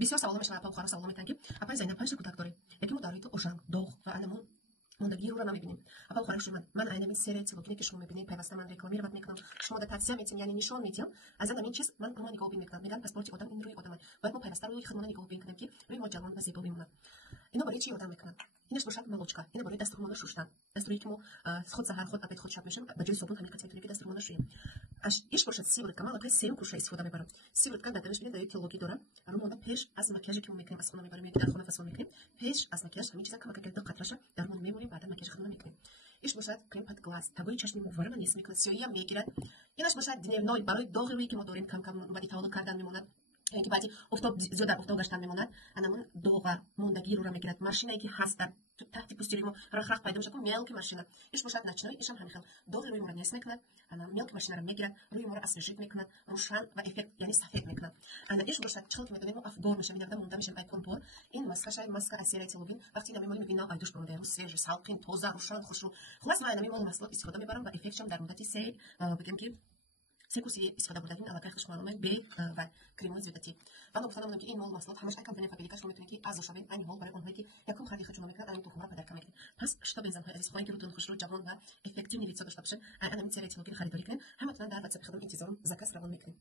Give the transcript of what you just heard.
бисёр саволо мешавад. Апа Бухаро саволо метаванд ки апа Зайнаб 5 кӯтак дорем, яке мо дарои ту ошанг доғ ва анамун мондагиро намебинем. Апа Бухаро шумад ман айнамин серия телогине ки шумо мебинед пайваста ман рекламировать мекунам, шумо да тавсия метем, яъне нишон метем аз анамин чиз ман рӯма нигоҳ бин мекунам. Мегӯянд паспорти одам ин рӯи одам аст, бояд мо пайваста рӯи худмона нигоҳ бин кунем ки рӯи мо ҷавон ва зебо бимонад. Ино барои чӣ ёрдам мекунад? Инаш бошад молочка, ина барои дастурмона шуштан, дастуре ки мо худ саҳар худ обед худ шаб мешавем, ба ҷои собун ҳамин қат метавонем ки дастурмона шуем. Иш бошад сиворотка, ман аллакай серум кӯша истифода мебарам. Сиворотка дар дараш бинед дар теологӣ дорам, рӯмона пеш аз макияже ки мо мекунем аз хона мебарем ё дар хона фасон мекунем, пеш аз макияж ҳамин чиза камака карда қатраша дар рӯмона мемонем, баъдан макияжи худмона мекунем. Иш бошад крем под глаз, табои чашми мо варма нес мекунад, сиёҳиам мегирад. Инаш бошад дневной, барои доғи рӯи ки мо дорем кам кам баъди таваллуд кардан мемонад, ки баъди офтоб зиёд дар офтоб гаштан мемонад, анамун доға мондагиро мегирад. Маршинае ки ҳаст дар таҳти пӯстири мо рахрах пайда мешад, мелки маршина. Иш бошад начной, ишам ҳамин хел доғи рӯи моро нес мекунад, мелки маршинаро мегирад, рӯи моро освежит мекунад, рӯшан ва эффект, яъне сафед мекунад. Иш бошад чиқал ки медонем мо афгор мешавем, иногда монда мешавем ай контур. Ин маскаша маска аз серияи телогин вақти намемонем мебинем ай душ барода, свеж, салқин, тоза, рӯшан, хушрӯ. Хулас ман намин мол маҳсулот истифода мебарам ва эффектшам дар муддати бигем ки 3 курси истифода бурдагим аллакай хиш маълуме бе ва кремои зиёдатӣ. Ва гуфтам мудам ки ин мол маҳсулот ҳамаш ай компания фабрика шумо метавонед ки азо шавед, айни ҳол барои онҳое ки якум харди худшуно мекунад, ани тухмро падарка мекунед. Пас шуто бензанҳои азиз, хоҳем ки рӯтон хушрӯ, ҷавон ва эффективни лицо дошта бошед, ай анамин серияи телогин харидорӣ кунед. Ҳаматонан дар WhatsApp худам интизорум, заказ равон мекунем.